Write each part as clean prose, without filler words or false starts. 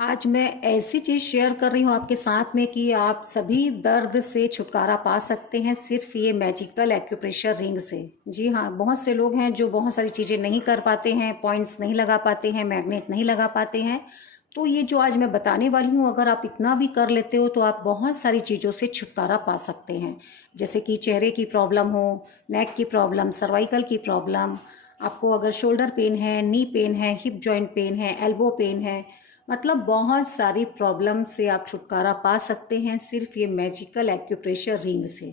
आज मैं ऐसी चीज़ शेयर कर रही हूँ आपके साथ में कि आप सभी दर्द से छुटकारा पा सकते हैं सिर्फ ये मैजिकल एक्यूप्रेशर रिंग से। जी हाँ, बहुत से लोग हैं जो बहुत सारी चीज़ें नहीं कर पाते हैं, पॉइंट्स नहीं लगा पाते हैं, मैग्नेट नहीं लगा पाते हैं। तो ये जो आज मैं बताने वाली हूँ, अगर आप इतना भी कर लेते हो तो आप बहुत सारी चीज़ों से छुटकारा पा सकते हैं। जैसे कि चेहरे की प्रॉब्लम हो, नेक की प्रॉब्लम, सर्वाइकल की प्रॉब्लम, आपको अगर शोल्डर पेन है, नी पेन है, हिप जॉइंट पेन है, एल्बो पेन है, मतलब बहुत सारी प्रॉब्लम से आप छुटकारा पा सकते हैं सिर्फ ये मैजिकल एक्यूप्रेशर रिंग से।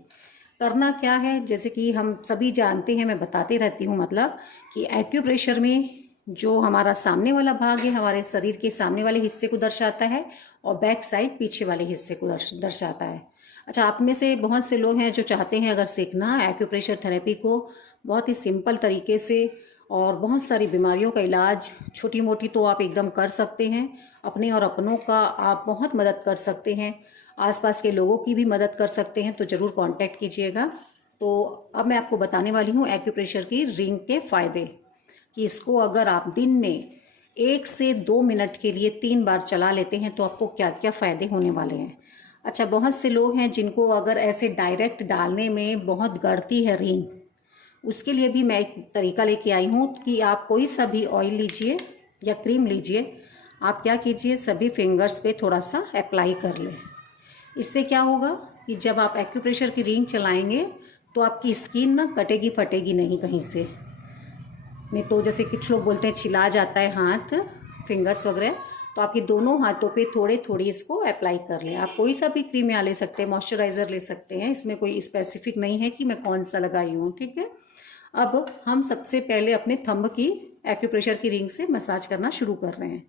करना क्या है, जैसे कि हम सभी जानते हैं, मैं बताती रहती हूँ, मतलब कि एक्यूप्रेशर में जो हमारा सामने वाला भाग है हमारे शरीर के सामने वाले हिस्से को दर्शाता है और बैक साइड पीछे वाले हिस्से को दर्शाता है। अच्छा, आप में से बहुत से लोग हैं जो चाहते हैं अगर सीखना एक्यूप्रेशर थेरेपी को बहुत ही सिंपल तरीके से, और बहुत सारी बीमारियों का इलाज छोटी मोटी तो आप एकदम कर सकते हैं। अपने और अपनों का आप बहुत मदद कर सकते हैं, आसपास के लोगों की भी मदद कर सकते हैं, तो ज़रूर कांटेक्ट कीजिएगा। तो अब मैं आपको बताने वाली हूँ एक्यूप्रेशर की रिंग के फ़ायदे, कि इसको अगर आप दिन में 1 से 2 मिनट के लिए 3 बार चला लेते हैं तो आपको क्या क्या फ़ायदे होने वाले हैं। अच्छा, बहुत से लोग हैं जिनको अगर ऐसे डायरेक्ट डालने में बहुत गड़ती है रिंग, उसके लिए भी मैं एक तरीका लेके आई हूँ कि आप कोई सा भी ऑयल लीजिए या क्रीम लीजिए, आप क्या कीजिए सभी फिंगर्स पे थोड़ा सा अप्लाई कर लें। इससे क्या होगा कि जब आप एक्यूप्रेशर की रिंग चलाएंगे तो आपकी स्किन ना कटेगी फटेगी नहीं कहीं से। नहीं तो जैसे कुछ लोग बोलते हैं छिला जाता है हाथ, फिंगर्स वगैरह, तो आप ये दोनों हाथों पे थोड़े थोड़ी इसको अप्लाई कर लें। आप कोई सा भी क्रीम यहाँ ले सकते हैं, मॉइस्चराइज़र ले सकते हैं, इसमें कोई स्पेसिफिक नहीं है कि मैं कौन सा लगाई हूँ, ठीक है। अब हम सबसे पहले अपने थंब की एक्यूप्रेशर की रिंग से मसाज करना शुरू कर रहे हैं।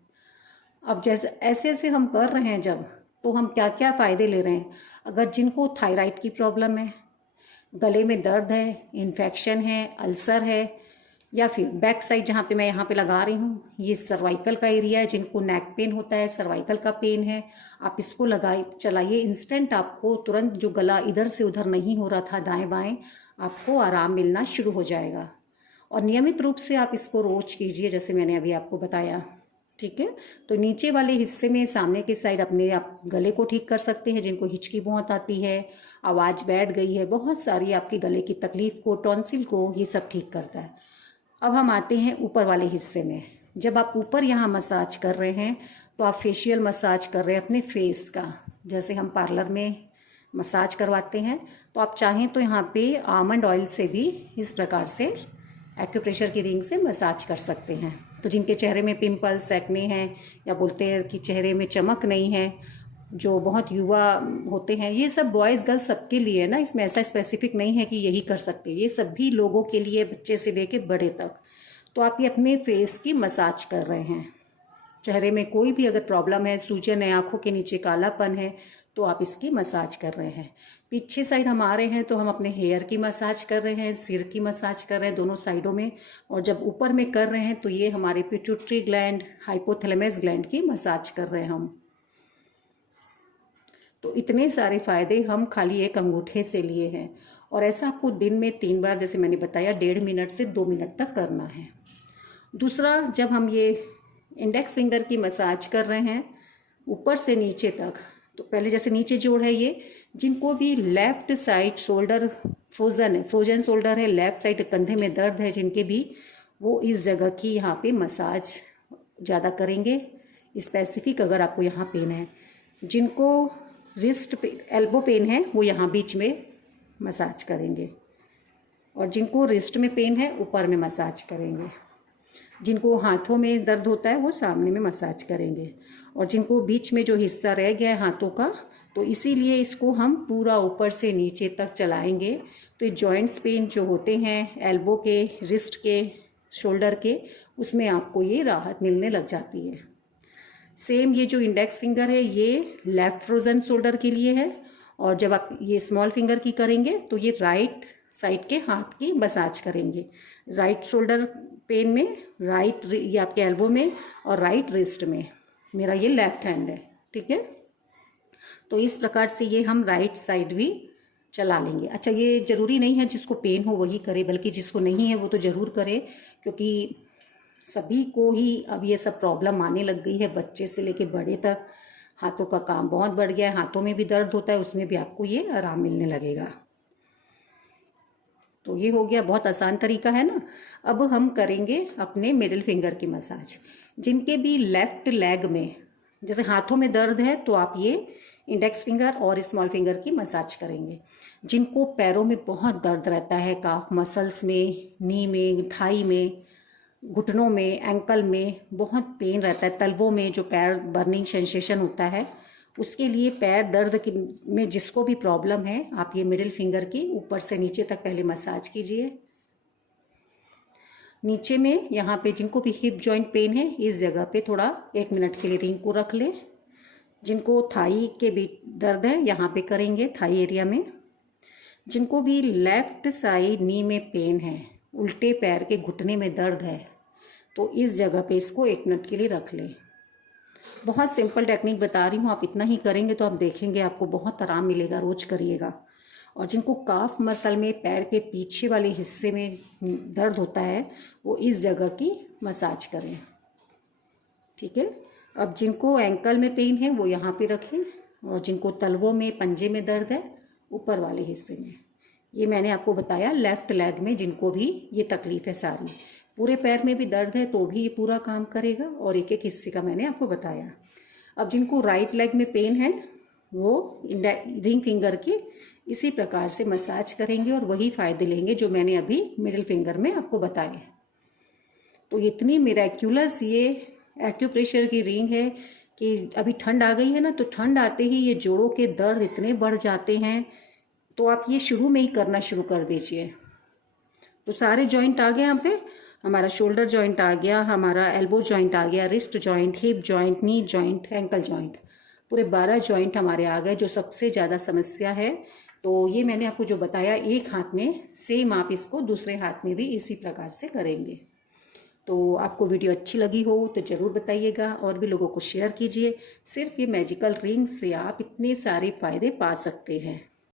अब जैसे ऐसे ऐसे हम कर रहे हैं जब, तो हम क्या क्या फ़ायदे ले रहे हैं। अगर जिनको थायराइड की प्रॉब्लम है, गले में दर्द है, इन्फेक्शन है, अल्सर है, या फिर बैक साइड जहाँ पे मैं यहाँ पे लगा रही हूँ ये सर्वाइकल का एरिया है, जिनको नेक पेन होता है, सर्वाइकल का पेन है, आप इसको लगाए चलाइए, इंस्टेंट आपको तुरंत जो गला इधर से उधर नहीं हो रहा था दाएं बाएं, आपको आराम मिलना शुरू हो जाएगा। और नियमित रूप से आप इसको रोज कीजिए जैसे मैंने अभी आपको बताया, ठीक है। तो नीचे वाले हिस्से में सामने की साइड अपने आप गले को ठीक कर सकते हैं, जिनको हिचकी बहुत आती है, आवाज़ बैठ गई है, बहुत सारी आपकी गले की तकलीफ को, टॉन्सिल को, ये सब ठीक करता है। अब हम आते हैं ऊपर वाले हिस्से में। जब आप ऊपर यहाँ मसाज कर रहे हैं तो आप फेशियल मसाज कर रहे हैं अपने फेस का, जैसे हम पार्लर में मसाज करवाते हैं। तो आप चाहें तो यहाँ पे आमंड ऑयल से भी इस प्रकार से एक्यूप्रेशर की रिंग से मसाज कर सकते हैं। तो जिनके चेहरे में पिंपल्स, एक्ने हैं, या बोलते हैं कि चेहरे में चमक नहीं है, जो बहुत युवा होते हैं, ये सब बॉयज़ गर्ल्स सबके लिए है ना, इसमें ऐसा स्पेसिफिक नहीं है कि यही कर सकते, ये सभी लोगों के लिए, बच्चे से लेके बड़े तक। तो आप ये अपने फेस की मसाज कर रहे हैं। चेहरे में कोई भी अगर प्रॉब्लम है, सूजन है, आंखों के नीचे कालापन है, तो आप इसकी मसाज कर रहे हैं। पीछे साइड हम आ रहे हैं तो हम अपने हेयर की मसाज कर रहे हैं, सिर की मसाज कर रहे हैं दोनों साइडों में। और जब ऊपर में कर रहे हैं तो ये हमारे पिट्यूटरी ग्लैंड, हाइपोथैलेमस ग्लैंड की मसाज कर रहे हैं हम। तो इतने सारे फ़ायदे हम खाली एक अंगूठे से लिए हैं। और ऐसा आपको दिन में 3 बार, जैसे मैंने बताया, 1.5 मिनट से 2 मिनट तक करना है। दूसरा, जब हम ये इंडेक्स फिंगर की मसाज कर रहे हैं ऊपर से नीचे तक, तो पहले जैसे नीचे जोड़ है ये, जिनको भी लेफ़्ट साइड शोल्डर फ्रोजन है, फ्रोजन शोल्डर है, लेफ़्ट साइड कंधे में दर्द है जिनके भी, वो इस जगह की यहाँ पे मसाज ज़्यादा करेंगे। स्पेसिफिक अगर आपको यहाँ पेन है, जिनको रिस्ट पे एल्बो पेन है, वो यहाँ बीच में मसाज करेंगे, और जिनको रिस्ट में पेन है ऊपर में मसाज करेंगे, जिनको हाथों में दर्द होता है वो सामने में मसाज करेंगे, और जिनको बीच में जो हिस्सा रह गया है हाथों का, तो इसीलिए इसको हम पूरा ऊपर से नीचे तक चलाएंगे। तो ये जॉइंट्स पेन जो होते हैं एल्बो के, रिस्ट के, शोल्डर के, उसमें आपको ये राहत मिलने लग जाती है। सेम ये जो इंडेक्स फिंगर है ये लेफ़्ट फ्रोजन शोल्डर के लिए है, और जब आप ये स्मॉल फिंगर की करेंगे तो ये राइट साइड के हाथ की मसाज करेंगे, राइट शोल्डर पेन में, राइट ये आपके एल्बो में, और राइट रिस्ट में। मेरा ये लेफ़्ट हैंड है, ठीक है। तो इस प्रकार से ये हम राइट साइड भी चला लेंगे। अच्छा, ये ज़रूरी नहीं है जिसको पेन हो वही करे, बल्कि जिसको नहीं है वो तो ज़रूर करे, क्योंकि सभी को ही अब ये सब प्रॉब्लम आने लग गई है, बच्चे से लेके बड़े तक। हाथों का काम बहुत बढ़ गया है, हाथों में भी दर्द होता है, उसमें भी आपको ये आराम मिलने लगेगा। तो ये हो गया, बहुत आसान तरीका है ना। अब हम करेंगे अपने मिडिल फिंगर की मसाज। जिनके भी लेफ्ट लेग में जैसे हाथों में दर्द है तो आप ये इंडेक्स फिंगर और स्मॉल फिंगर की मसाज करेंगे। जिनको पैरों में बहुत दर्द रहता है, काफ मसल्स में, नी में, थाई में, घुटनों में, एंकल में बहुत पेन रहता है, तलवों में जो पैर बर्निंग सेंसेशन होता है, उसके लिए पैर दर्द की में जिसको भी प्रॉब्लम है, आप ये मिडिल फिंगर की ऊपर से नीचे तक पहले मसाज कीजिए। नीचे में यहाँ पे जिनको भी हिप जॉइंट पेन है, इस जगह पे थोड़ा 1 मिनट के लिए रिंग को रख लें। जिनको थाई के भी दर्द है, यहाँ पे करेंगे थाई एरिया में। जिनको भी लेफ्ट साइड नी में पेन है, उल्टे पैर के घुटने में दर्द है, तो इस जगह पे इसको 1 मिनट के लिए रख लें। बहुत सिंपल टेक्निक बता रही हूँ, आप इतना ही करेंगे तो आप देखेंगे आपको बहुत आराम मिलेगा, रोज करिएगा। और जिनको काफ मसल में पैर के पीछे वाले हिस्से में दर्द होता है, वो इस जगह की मसाज करें, ठीक है। अब जिनको एंकल में पेन है वो यहाँ पे रखें, और जिनको तलवों में, पंजे में दर्द है, ऊपर वाले हिस्से में। ये मैंने आपको बताया लेफ्ट लेग में जिनको भी ये तकलीफ है सारी। पूरे पैर में भी दर्द है तो भी ये पूरा काम करेगा, और एक एक हिस्से का मैंने आपको बताया। अब जिनको राइट लेग में पेन है वो रिंग फिंगर की इसी प्रकार से मसाज करेंगे और वही फ़ायदे लेंगे जो मैंने अभी मिडिल फिंगर में आपको बताए। तो इतनी मिरेक्युलस ये एक्यूप्रेशर की रिंग है कि अभी ठंड आ गई है ना, तो ठंड आते ही ये जोड़ों के दर्द इतने बढ़ जाते हैं, तो आप ये शुरू में ही करना शुरू कर दीजिए। तो सारे जॉइंट आ गए यहाँ पे, हमारा शोल्डर जॉइंट आ गया, हमारा एल्बो जॉइंट आ गया, wrist joint, hip joint, knee joint, ankle joint, पूरे 12 जॉइंट हमारे आ गए जो सबसे ज़्यादा समस्या है। तो ये मैंने आपको जो बताया एक हाथ में, सेम आप इसको दूसरे हाथ में भी इसी प्रकार से करेंगे। तो आपको वीडियो अच्छी लगी हो तो ज़रूर बताइएगा, और भी लोगों को शेयर कीजिए। सिर्फ ये मैजिकल रिंग से आप इतने सारे फ़ायदे पा सकते हैं।